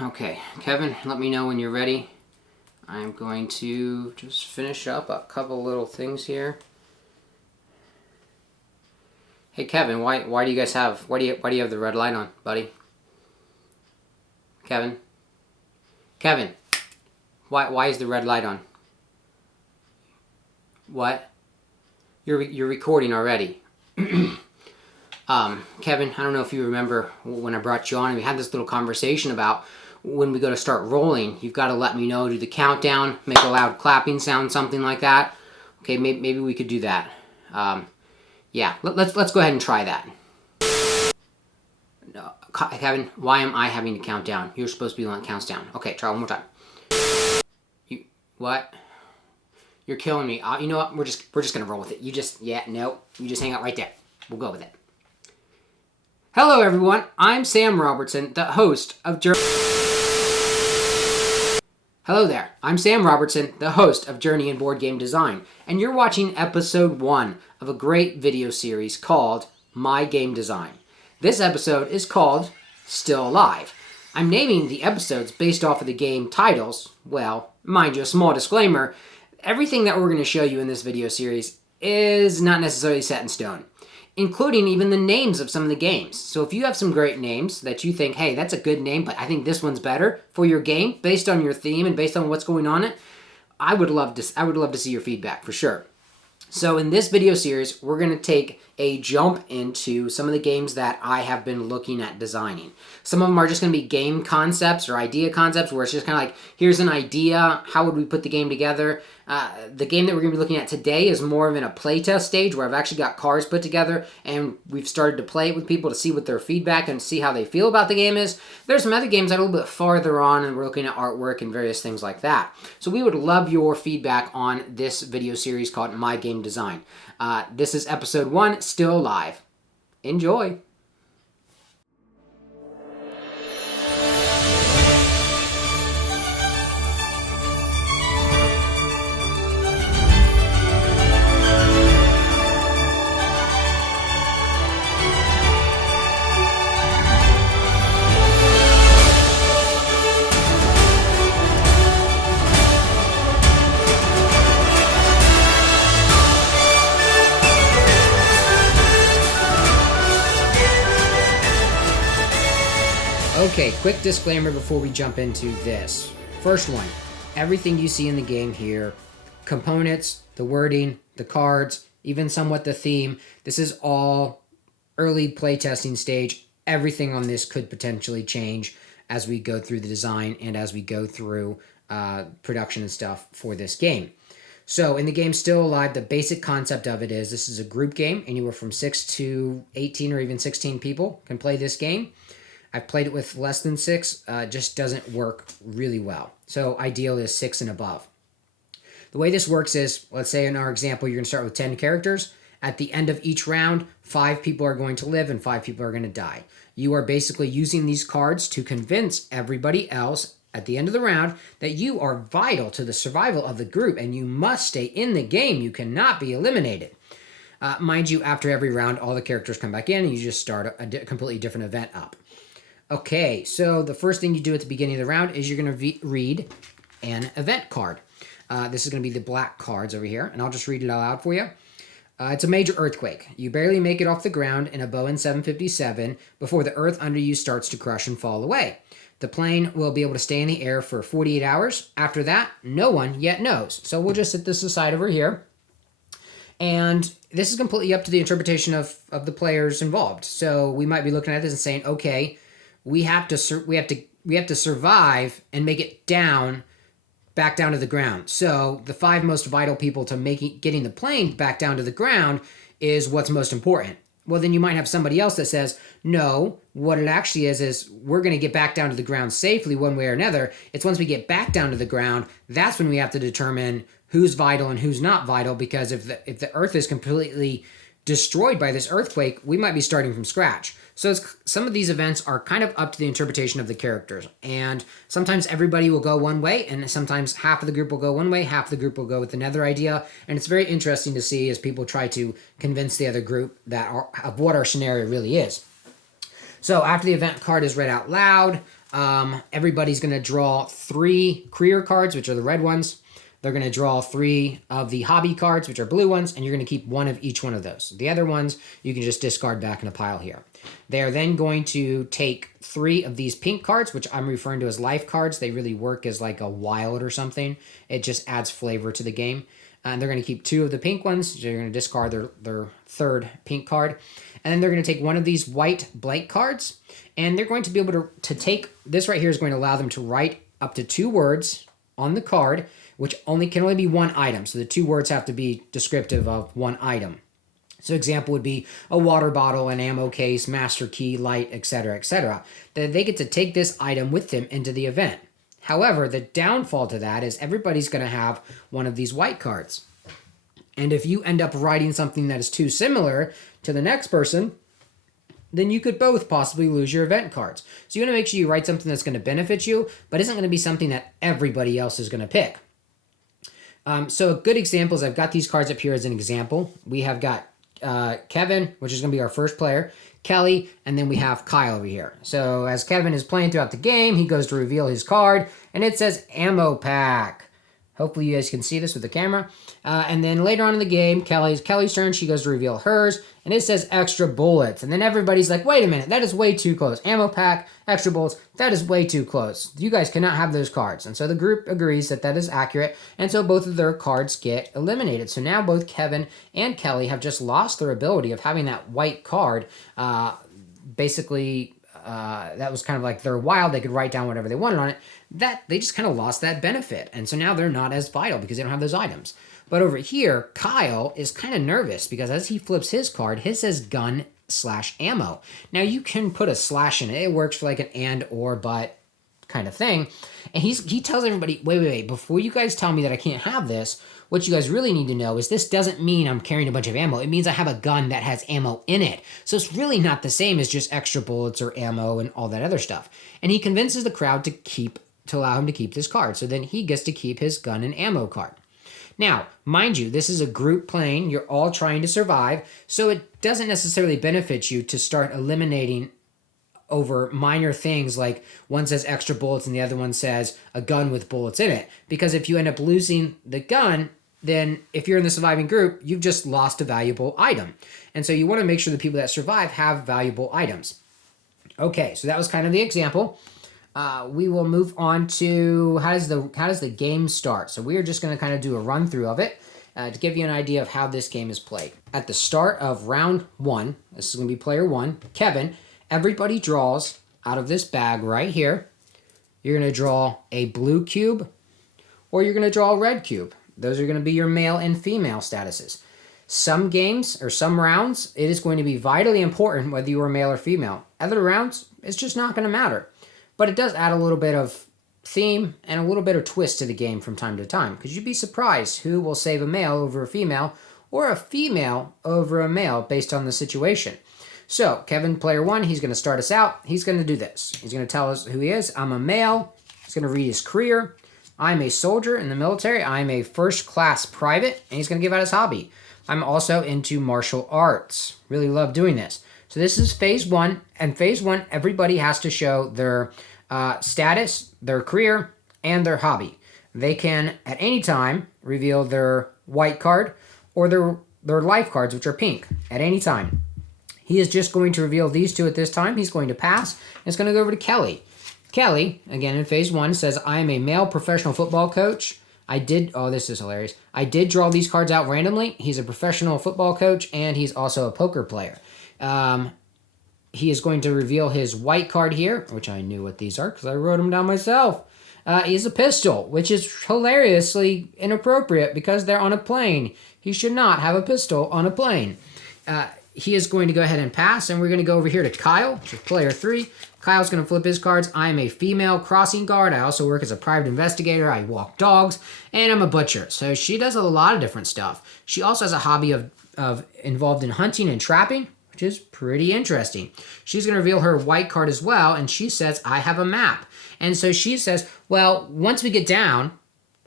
Okay, Kevin, let me know when you're ready. I'm going to just finish up a couple little things here. Hey Kevin, why do you guys have why do you have the red light on, buddy? Kevin? Kevin, why is the red light on? What? You're recording already. Kevin, I don't know if you remember when I brought you on and we had this little conversation about when we go to start rolling, you've got to let me know, do the countdown, make a loud clapping sound, something like that. Okay, maybe we could do that. Yeah, let's go ahead and try that. No, Kevin, why am I having to count down? You're supposed to be the one that counts down. Okay, try one more time. What? You're killing me. You know what? We're just gonna roll with it. You just hang out right there. We'll go with it. Hello, everyone. I'm Sam Robertson, the host of Hello there. I'm Sam Robertson, the host of Journey in Board Game Design, and you're watching episode 1 of a great video series called My Game Design. This episode is called Still Alive. I'm naming the episodes based off of the game titles. Well, mind you, a small disclaimer, everything that we're going to show you in this video series is not necessarily set in stone, including even the names of some of the games. So if you have some great names that you think, hey, that's a good name, but I think this one's better for your game based on your theme and based on what's going on in it, I would love to see your feedback for sure. So in this video series, we're going to take a jump into some of the games that I have been looking at designing. Some of them are just going to be game concepts or idea concepts where it's just kind of like, here's an idea, how would we put the game together? The game that we're going to be looking at today is more of in a playtest stage where I've actually got cards put together and we've started to play it with people to see what their feedback and see how they feel about the game is. There's some other games that are a little bit farther on and we're looking at artwork and various things like that. So we would love your feedback on this video series called My Game Design. This is episode 1, Still Alive. Enjoy! Okay, quick disclaimer before we jump into this. First one, everything you see in the game here, components, the wording, the cards, even somewhat the theme, this is all early playtesting stage. Everything on this could potentially change as we go through the design and as we go through production and stuff for this game. So in the game Still Alive, the basic concept of it is this is a group game. Anywhere from 6 to 18 or even 16 people can play this game. I've played it with less than 6, just doesn't work really well. So ideal is 6 and above. The way this works is, let's say in our example, you're going to start with 10 characters. At the end of each round, 5 people are going to live and 5 people are going to die. You are basically using these cards to convince everybody else at the end of the round that you are vital to the survival of the group and you must stay in the game. You cannot be eliminated. Mind you, after every round, all the characters come back in and you just start a completely different event up. Okay, so the first thing you do at the beginning of the round is you're going to read an event card. This is going to be the black cards over here, and I'll just read it out loud for you. It's a major earthquake. You barely make it off the ground in a Boeing 757 before the earth under you starts to crush and fall away. The plane will be able to stay in the air for 48 hours. After that, no one yet knows. So we'll just set this aside over here. And this is completely up to the interpretation of the players involved. So we might be looking at this and saying, okay, we have to survive and make it back down to the ground. So the 5 most vital people to getting the plane back down to the ground is what's most important. Well, then you might have somebody else that says, no, what it actually is we're going to get back down to the ground safely one way or another. It's once we get back down to the ground, that's when we have to determine who's vital and who's not vital, because if the earth is completely destroyed by this earthquake, we might be starting from scratch. So some of these events are kind of up to the interpretation of the characters. And sometimes everybody will go one way, and sometimes half of the group will go one way, half of the group will go with another idea. And it's very interesting to see as people try to convince the other group of what our scenario really is. So after the event card is read out loud, Everybody's going to draw 3 career cards, which are the red ones. They're going to draw 3 of the hobby cards, which are blue ones, and you're going to keep 1 of each one of those. The other ones, you can just discard back in a pile here. They're then going to take 3 of these pink cards, which I'm referring to as life cards. They really work as like a wild or something. It just adds flavor to the game. And they're going to keep 2 of the pink ones. So you're going to discard their 3rd pink card. And then they're going to take 1 of these white blank cards. And they're going to be able to take, this right here is going to allow them to write up to 2 words on the card, which can only be 1 item. So the 2 words have to be descriptive of 1 item. So example would be a water bottle, an ammo case, master key, light, etc., etc. That they get to take this item with them into the event. However, the downfall to that is everybody's going to have 1 of these white cards. And if you end up writing something that is too similar to the next person, then you could both possibly lose your event cards. So you want to make sure you write something that's going to benefit you, but isn't going to be something that everybody else is going to pick. So a good example is I've got these cards up here as an example. We have got Kevin, which is going to be our first player, Kelly, and then we have Kyle over here. So as Kevin is playing throughout the game, he goes to reveal his card, and it says Ammo Pack. Hopefully you guys can see this with the camera. And then later on in the game, Kelly's turn, she goes to reveal hers, and it says extra bullets. And then everybody's like, wait a minute, that is way too close. Ammo pack, extra bullets, that is way too close. You guys cannot have those cards. And so the group agrees that that is accurate, and so both of their cards get eliminated. So now both Kevin and Kelly have just lost their ability of having that white card. Basically, that was kind of like they're wild. They could write down whatever they wanted on it. That they just kind of lost that benefit. And so now they're not as vital because they don't have those items. But over here, Kyle is kind of nervous because as he flips his card, his says gun/ammo. Now you can put a slash in it. It works for like an and, or, but kind of thing. And he tells everybody, wait, before you guys tell me that I can't have this, what you guys really need to know is this doesn't mean I'm carrying a bunch of ammo. It means I have a gun that has ammo in it. So it's really not the same as just extra bullets or ammo and all that other stuff. And he convinces the crowd to allow him to keep this card. So then he gets to keep his gun and ammo card. Now, mind you, this is a group playing. You're all trying to survive. So it doesn't necessarily benefit you to start eliminating over minor things like one says extra bullets and the other one says a gun with bullets in it. Because if you end up losing the gun, then if you're in the surviving group, you've just lost a valuable item. And so you want to make sure the people that survive have valuable items. Okay, so that was kind of the example. We will move on to how does the game start. So we are just going to kind of do a run through of it to give you an idea of how this game is played. At the start of round 1, this is going to be player 1, Kevin, everybody draws out of this bag right here. You're going to draw a blue cube or you're going to draw a red cube. Those are going to be your male and female statuses. Some games or some rounds, it is going to be vitally important whether you are male or female. Other rounds, it's just not going to matter. But it does add a little bit of theme and a little bit of twist to the game from time to time. Because you'd be surprised who will save a male over a female or a female over a male based on the situation. So, Kevin, player 1, he's going to start us out. He's going to do this. He's going to tell us who he is. I'm a male. He's going to read his career. I'm a soldier in the military. I'm a first-class private. And he's going to give out his hobby. I'm also into martial arts. Really love doing this. So this is phase 1. And phase 1, everybody has to show their status, their career, and their hobby. They can, at any time, reveal their white card or their life cards, which are pink, at any time. He is just going to reveal these 2 at this time. He's going to pass. And it's going to go over to Kelly. Kelly, again in phase 1, says, I am a male professional football coach. This is hilarious. I did draw these cards out randomly. He's a professional football coach, and he's also a poker player. He is going to reveal his white card here, which I knew what these are because I wrote them down myself. Is a pistol, which is hilariously inappropriate because they're on a plane. He should not have a pistol on a plane. He is going to go ahead and pass, and we're going to go over here to Kyle, which is player 3. Kyle's going to flip his cards. I am a female crossing guard. I also work as a private investigator. I walk dogs, and I'm a butcher. So she does a lot of different stuff. She also has a hobby of involved in hunting and trapping, which is pretty interesting. She's going to reveal her white card as well, and she says, I have a map. And so she says, well, once we get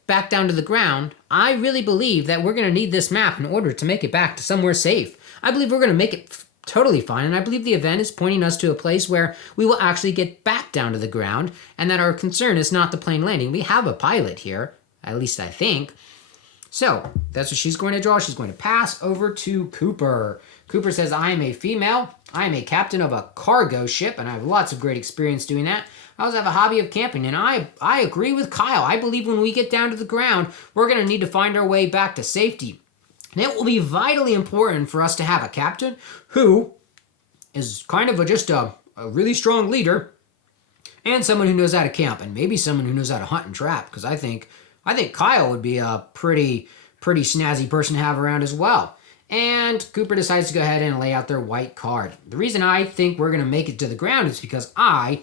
back down to the ground, I really believe that we're going to need this map in order to make it back to somewhere safe. I believe we're going to make it totally fine. And I believe the event is pointing us to a place where we will actually get back down to the ground and that our concern is not the plane landing. We have a pilot here, at least I think. So that's what she's going to draw. She's going to pass over to Cooper. Cooper says, I am a female. I am a captain of a cargo ship, and I have lots of great experience doing that. I also have a hobby of camping, and I agree with Kyle. I believe when we get down to the ground, we're going to need to find our way back to safety. And it will be vitally important for us to have a captain who is kind of just a really strong leader and someone who knows how to camp, and maybe someone who knows how to hunt and trap, because I think Kyle would be a pretty snazzy person to have around as well. And Cooper decides to go ahead and lay out their white card. The reason I think we're going to make it to the ground is because I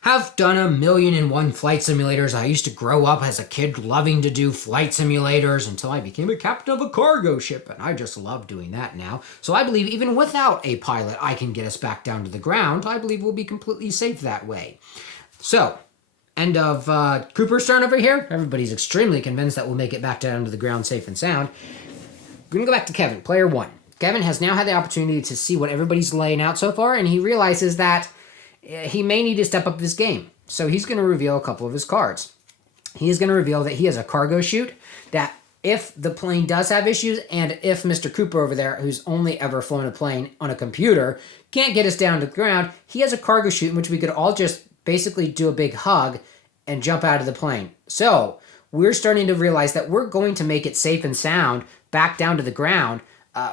have done 1,000,001 flight simulators. I used to grow up as a kid loving to do flight simulators until I became a captain of a cargo ship, and I just love doing that now. So I believe even without a pilot, I can get us back down to the ground. I believe we'll be completely safe that way. So, end of Cooper's turn over here. Everybody's extremely convinced that we'll make it back down to the ground safe and sound. We're going to go back to Kevin, player 1. Kevin has now had the opportunity to see what everybody's laying out so far, and he realizes that he may need to step up his game. So he's going to reveal a couple of his cards. He is going to reveal that he has a cargo chute, that if the plane does have issues, and if Mr. Cooper over there, who's only ever flown a plane on a computer, can't get us down to the ground, he has a cargo chute in which we could all just basically do a big hug and jump out of the plane. So we're starting to realize that we're going to make it safe and sound back down to the ground.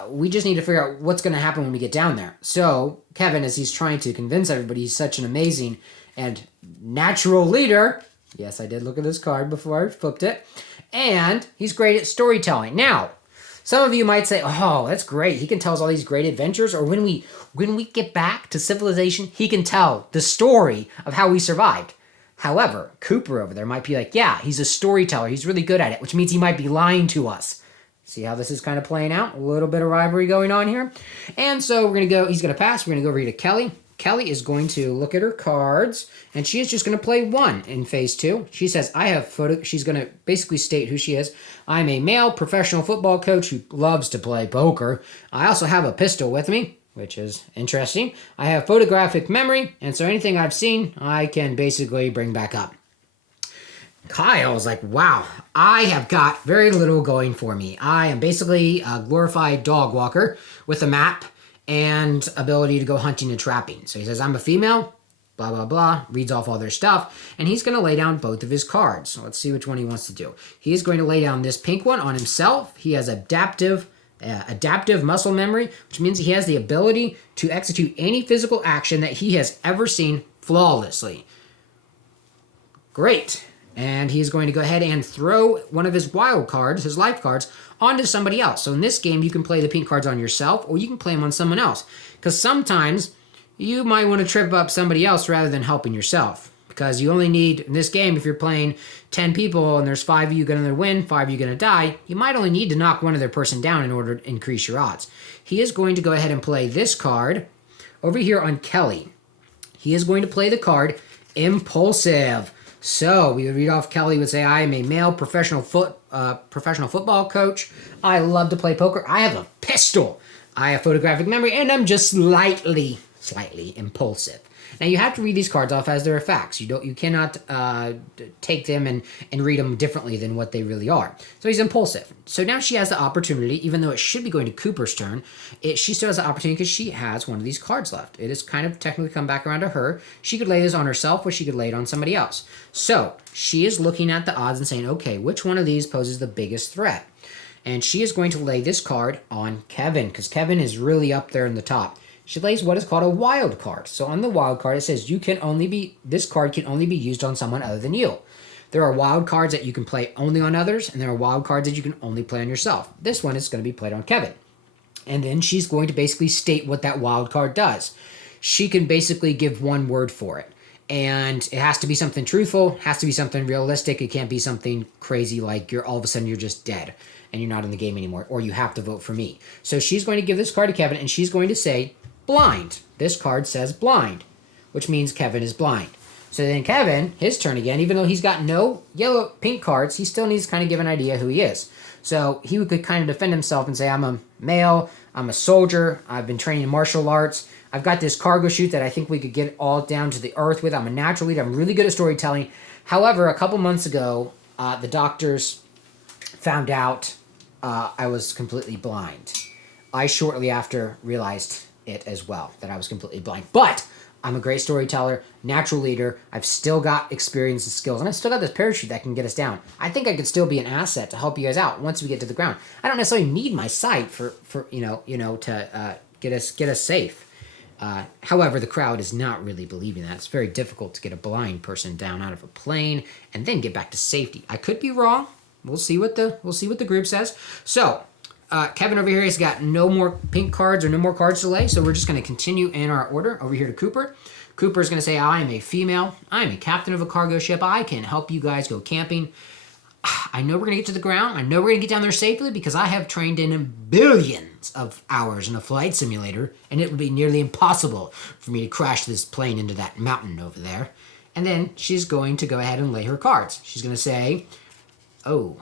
We just need to figure out what's going to happen when we get down there. So Kevin, as he's trying to convince everybody he's such an amazing and natural leader, yes, I did look at this card before I flipped it, and he's great at storytelling. Now, some of you might say, oh, that's great. He can tell us all these great adventures, or when we get back to civilization, he can tell the story of how we survived. However, Cooper over there might be like, yeah, he's a storyteller. He's really good at it, which means he might be lying to us. See how this is kind of playing out? A little bit of rivalry going on here. And so he's going to pass. We're going to go over here to Kelly. Kelly is going to look at her cards, and she is just going to play 1 in phase 2. She says, she's going to basically state who she is. I'm a male professional football coach who loves to play poker. I also have a pistol with me, which is interesting. I have photographic memory, and so anything I've seen, I can basically bring back up. Kyle's like, wow, I have got very little going for me. I am basically a glorified dog walker with a map and ability to go hunting and trapping. So he says, I'm a female, blah, blah, blah, reads off all their stuff, and he's going to lay down both of his cards. So let's see which one he wants to do. He is going to lay down this pink one on himself. He has adaptive muscle memory, which means he has the ability to execute any physical action that he has ever seen flawlessly. Great. And he's going to go ahead and throw one of his wild cards, his life cards, onto somebody else. So in this game, you can play the pink cards on yourself, or you can play them on someone else. Because sometimes you might want to trip up somebody else rather than helping yourself. Because you only need, in this game, if you're playing 10 people and there's 5 of you going to win, 5 of you going to die, you might only need to knock one other person down in order to increase your odds. He is going to go ahead and play this card over here on Kelly. He is going to play the card Impulsive. So we would read off, Kelly would say, I am a male professional football coach. I love to play poker. I have a pistol. I have photographic memory, and I'm just slightly impulsive. Now you have to read these cards off as their facts. You cannot take them and read them differently than what they really are. So he's impulsive. So now she has the opportunity, even though it should be going to Cooper's turn, she still has the opportunity because she has one of these cards left. It has kind of technically come back around to her. She could lay this on herself, or she could lay it on somebody else. So she is looking at the odds and saying, okay, which one of these poses the biggest threat? And she is going to lay this card on Kevin, because Kevin is really up there in the top. She lays what is called a wild card. So on the wild card, it says this card can only be used on someone other than you. There are wild cards that you can play only on others, and there are wild cards that you can only play on yourself. This one is going to be played on Kevin. And then she's going to basically state what that wild card does. She can basically give one word for it. And it has to be something truthful, has to be something realistic. It can't be something crazy like all of a sudden you're just dead and you're not in the game anymore, or you have to vote for me. So she's going to give this card to Kevin, and she's going to say, blind. This card says blind, which means Kevin is blind. So then Kevin, his turn again, even though he's got no pink cards, he still needs to kind of give an idea who he is. So he could kind of defend himself and say, I'm a male, I'm a soldier, I've been training in martial arts, I've got this cargo chute that I think we could get all down to the earth with, I'm a natural leader, I'm really good at storytelling. However, a couple months ago, the doctors found out I was completely blind. I shortly after realized it as well, that I was completely blind. But I'm a great storyteller, natural leader. I've still got experience and skills, and I've still got this parachute that can get us down. I think I could still be an asset to help you guys out once we get to the ground. I don't necessarily need my sight for to get us safe. However, the crowd is not really believing that. It's very difficult to get a blind person down out of a plane and then get back to safety. I could be wrong. We'll see what the group says. So. Kevin over here has got no more pink cards or no more cards to lay, so we're just going to continue in our order over here to Cooper. Cooper is going to say, I am a female. I am a captain of a cargo ship. I can help you guys go camping. I know we're going to get to the ground. I know we're going to get down there safely because I have trained in billions of hours in a flight simulator, and it would be nearly impossible for me to crash this plane into that mountain over there. And then she's going to go ahead and lay her cards. She's going to say, oh,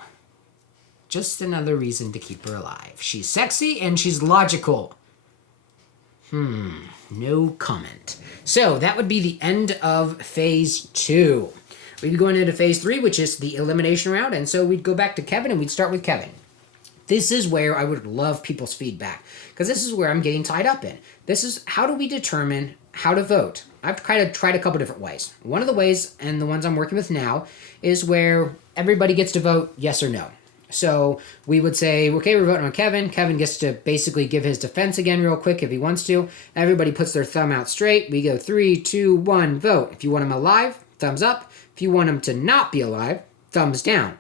just another reason to keep her alive. She's sexy and she's logical. No comment. So that would be the end of phase 2. We'd be going into phase 3, which is the elimination round. And so we'd go back to Kevin and we'd start with Kevin. This is where I would love people's feedback because this is where I'm getting tied up in. This is how do we determine how to vote? I've kind of tried a couple different ways. One of the ways, and the ones I'm working with now, is where everybody gets to vote yes or no. So we would say, okay, we're voting on Kevin. Kevin gets to basically give his defense again real quick if he wants to. Everybody puts their thumb out straight. We go 3, 2, 1, vote. If you want him alive, thumbs up. If you want him to not be alive, thumbs down.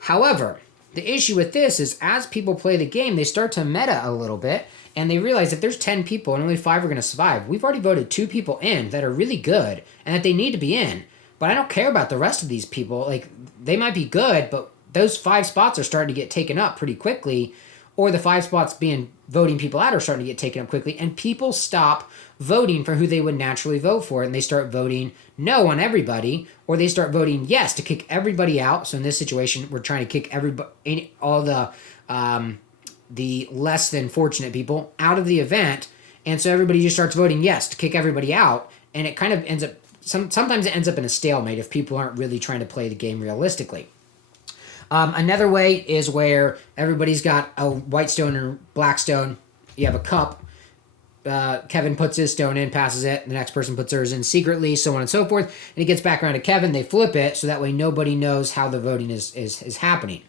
However, the issue with this is as people play the game, they start to meta a little bit, and they realize if there's 10 people and only 5 are going to survive, we've already voted 2 people in that are really good and that they need to be in. But I don't care about the rest of these people. Like, they might be good, but those 5 spots are starting to get taken up pretty quickly, or the 5 spots being voting people out are starting to get taken up quickly, and people stop voting for who they would naturally vote for, and they start voting no on everybody, or they start voting yes to kick everybody out. So in this situation, we're trying to kick everybody, all the less than fortunate people out of the event, and so everybody just starts voting yes to kick everybody out, and it kind of ends up, sometimes it ends up in a stalemate if people aren't really trying to play the game realistically. Another way is where everybody's got a white stone and black stone. You have a cup. Kevin puts his stone in, passes it. The next person puts theirs in secretly, so on and so forth. And it gets back around to Kevin. They flip it, so that way nobody knows how the voting is happening.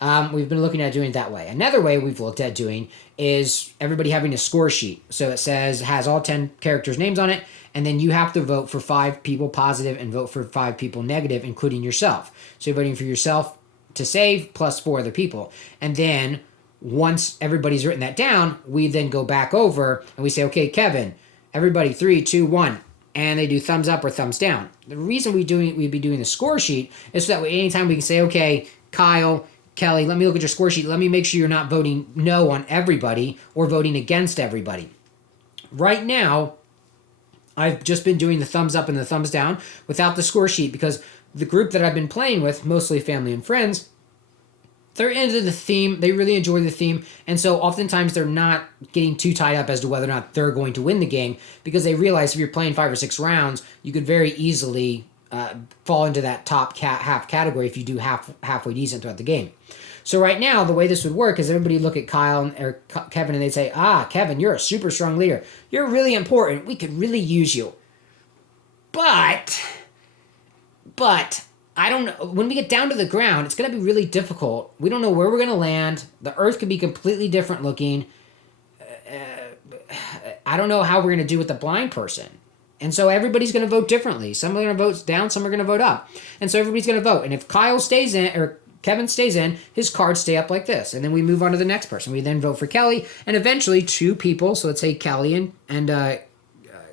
We've been looking at doing it that way. Another way we've looked at doing is everybody having a score sheet. So it has all 10 characters' names on it, and then you have to vote for 5 people positive and vote for 5 people negative, including yourself. So you're voting for yourself to save plus 4 other people. And then once everybody's written that down, we then go back over and we say, okay, Kevin, everybody 3, 2, 1. And they do thumbs up or thumbs down. The reason we'd be doing the score sheet is so that way anytime we can say, okay, Kyle, Kelly, let me look at your score sheet. Let me make sure you're not voting no on everybody or voting against everybody. Right now, I've just been doing the thumbs up and the thumbs down without the score sheet because the group that I've been playing with, mostly family and friends, they're into the theme. They really enjoy the theme. And so oftentimes they're not getting too tied up as to whether or not they're going to win the game because they realize if you're playing 5 or 6 rounds, you could very easily fall into that top half category if you do halfway decent throughout the game. So right now, the way this would work is everybody look at Kyle or Kevin and they'd say, Kevin, you're a super strong leader. You're really important. We could really use you. But I don't know. When we get down to the ground, it's going to be really difficult. We don't know where we're going to land. The Earth could be completely different looking. I don't know how we're going to do with the blind person. And so everybody's going to vote differently. Some are going to vote down, some are going to vote up. And so everybody's going to vote. And if Kyle stays in, or Kevin stays in, his cards stay up like this. And then we move on to the next person. We then vote for Kelly. And eventually 2 people, so let's say Kelly and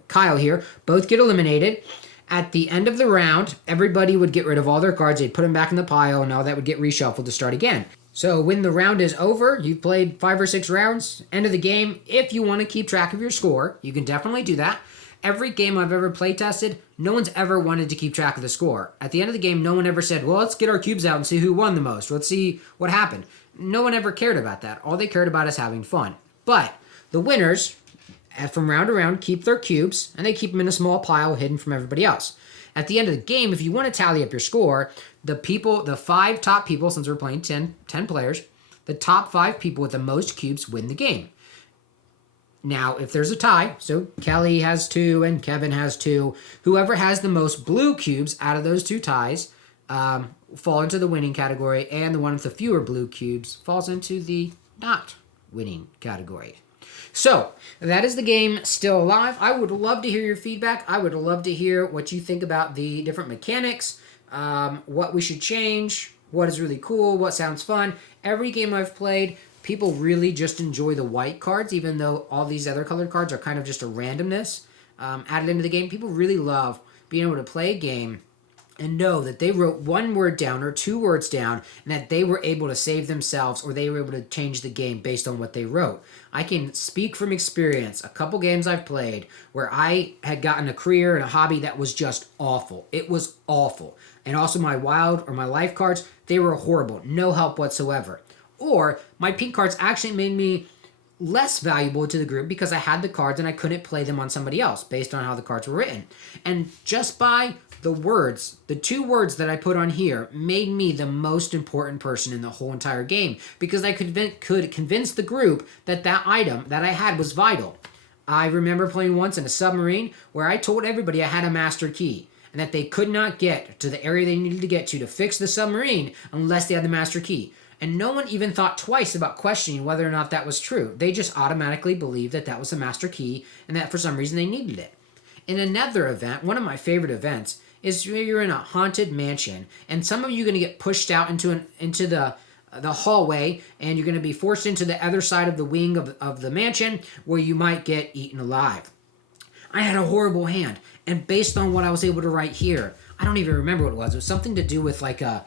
Kyle here, both get eliminated. At the end of the round, everybody would get rid of all their cards. They'd put them back in the pile, and all that would get reshuffled to start again. So when the round is over, you've played 5 or 6 rounds, end of the game. If you want to keep track of your score, you can definitely do that. Every game I've ever play tested, no one's ever wanted to keep track of the score. At the end of the game, no one ever said, well, let's get our cubes out and see who won the most. Let's see what happened. no one ever cared about that. All they cared about is having fun. But the winners, from round to round, keep their cubes, and they keep them in a small pile hidden from everybody else. At the end of the game, if you want to tally up your score, the 5 top people, since we're playing 10 players, the top 5 people with the most cubes win the game. Now, if there's a tie, so Kelly has 2 and Kevin has 2, whoever has the most blue cubes out of those 2 ties fall into the winning category, and the one with the fewer blue cubes falls into the not winning category. So, that is the game Still Alive. I would love to hear your feedback. I would love to hear what you think about the different mechanics, what we should change, what is really cool, what sounds fun. Every game I've played, people really just enjoy the white cards, even though all these other colored cards are kind of just a randomness added into the game. People really love being able to play a game and know that they wrote 1 word down or 2 words down, and that they were able to save themselves, or they were able to change the game based on what they wrote. I can speak from experience. A couple games I've played where I had gotten a career and a hobby that was just awful. It was awful. And also my wild or my life cards, they were horrible. No help whatsoever. Or my pink cards actually made me less valuable to the group because I had the cards and I couldn't play them on somebody else based on how the cards were written. And just by the words, the 2 words that I put on here made me the most important person in the whole entire game, because I could convince the group that that item that I had was vital. I remember playing once in a submarine where I told everybody I had a master key and that they could not get to the area they needed to get to fix the submarine unless they had the master key. And no one even thought twice about questioning whether or not that was true. They just automatically believed that that was the master key and that for some reason they needed it. In another event, one of my favorite events, is where you're in a haunted mansion, and some of you are going to get pushed out into the hallway, and you're going to be forced into the other side of the wing of the mansion, where you might get eaten alive. I had a horrible hand, and based on what I was able to write here, I don't even remember what it was. It was something to do with like a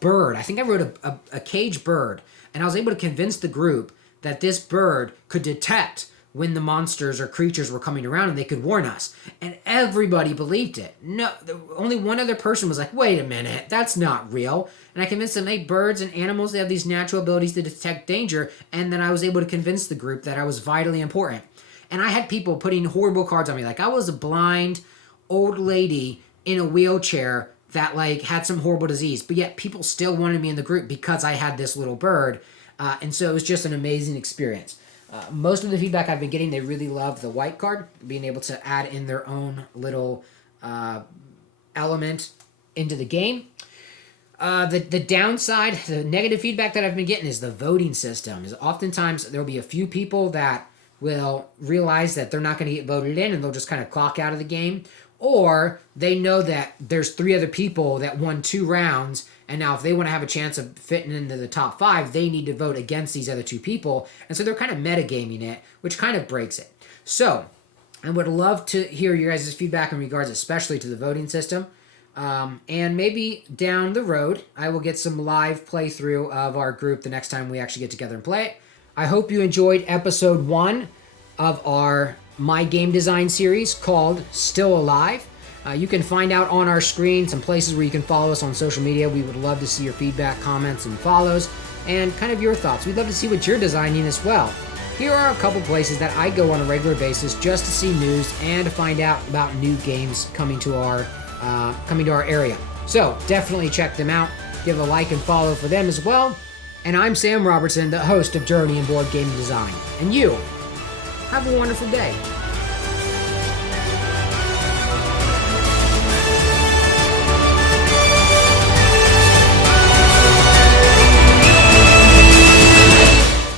bird. I think I wrote a cage bird, and I was able to convince the group that this bird could detect when the monsters or creatures were coming around, and they could warn us. And everybody believed it. No, only one other person was like, wait a minute, that's not real. And I convinced them, hey, birds and animals, they have these natural abilities to detect danger. And then I was able to convince the group that I was vitally important. And I had people putting horrible cards on me. Like, I was a blind old lady in a wheelchair that like had some horrible disease, but yet people still wanted me in the group because I had this little bird. And so it was just an amazing experience. Most of the feedback I've been getting, they really love the white card, being able to add in their own little element into the game. The downside, the negative feedback that I've been getting is the voting system. Is oftentimes there'll be a few people that will realize that they're not going to get voted in, and they'll just kind of clock out of the game. Or they know that there's 3 other people that won 2 rounds, and now if they want to have a chance of fitting into the top 5, they need to vote against these other 2 people. And so they're kind of metagaming it, which kind of breaks it. So I would love to hear your guys' feedback in regards especially to the voting system. And maybe down the road, I will get some live playthrough of our group the next time we actually get together and play it. I hope you enjoyed episode 1 of our My Game Design series called Still Alive. You can find out on our screen some places where you can follow us on social media. We would love to see your feedback, comments, and follows, and kind of your thoughts. We'd love to see what you're designing as well. Here are a couple places that I go on a regular basis just to see news and to find out about new games coming to our area. So definitely check them out. Give a like and follow for them as well. And I'm Sam Robertson, the host of Journey in Board Game Design. And you, have a wonderful day.